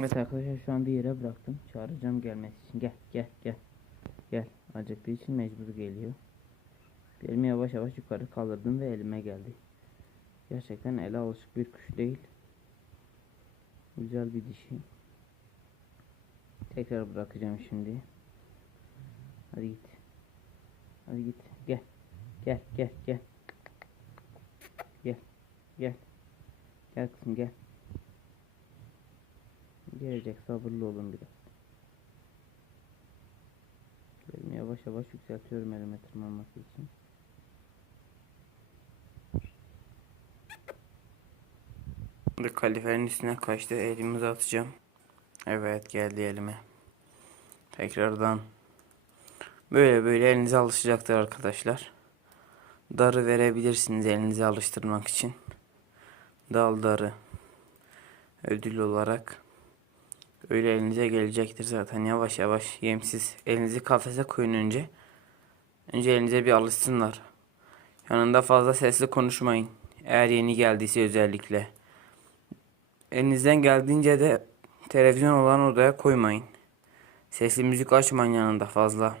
Evet arkadaşlar şu an bir yere bıraktım. Çağıracağım gelmesi için. Gel gel gel. Gel. Acıktığı için mecbur geliyor. Elimi yavaş yavaş yukarı kaldırdım ve elime geldi. Gerçekten ele alışık bir kuş değil. Güzel bir dişi. Tekrar bırakacağım şimdi. Hadi git. Hadi git. Gel. Gel gel gel. Gel. Gel. Gel kızım gel. Gelecek sabırlı olun biraz. Elimi yavaş yavaş yükseltiyorum elime tırmanması için. Burada kaliferin üstüne kaçtı. elimi atacağım. Evet geldi elime. Tekrardan. Böyle böyle elinize alışacaktır arkadaşlar. Darı verebilirsiniz elinize alıştırmak için. Dal darı. Ödül olarak. Öyle elinize gelecektir zaten yavaş yavaş yemsiz. Elinizi kafese koyun önce. Önce elinize bir alışsınlar. Yanında fazla sesli konuşmayın. Eğer yeni geldiyse özellikle. Elinizden geldiğince de televizyon olan odaya koymayın. Sesli müzik açmayın yanında fazla.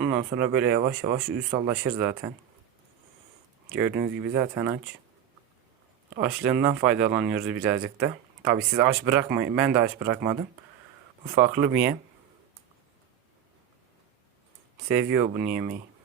Ondan sonra böyle yavaş yavaş uysallaşır zaten. Gördüğünüz gibi zaten aç. Açlığından faydalanıyoruz birazcık da. Tabi siz aç bırakmayın. Ben de aç bırakmadım. Bu farklı bir yem. Seviyor bunu yemeği.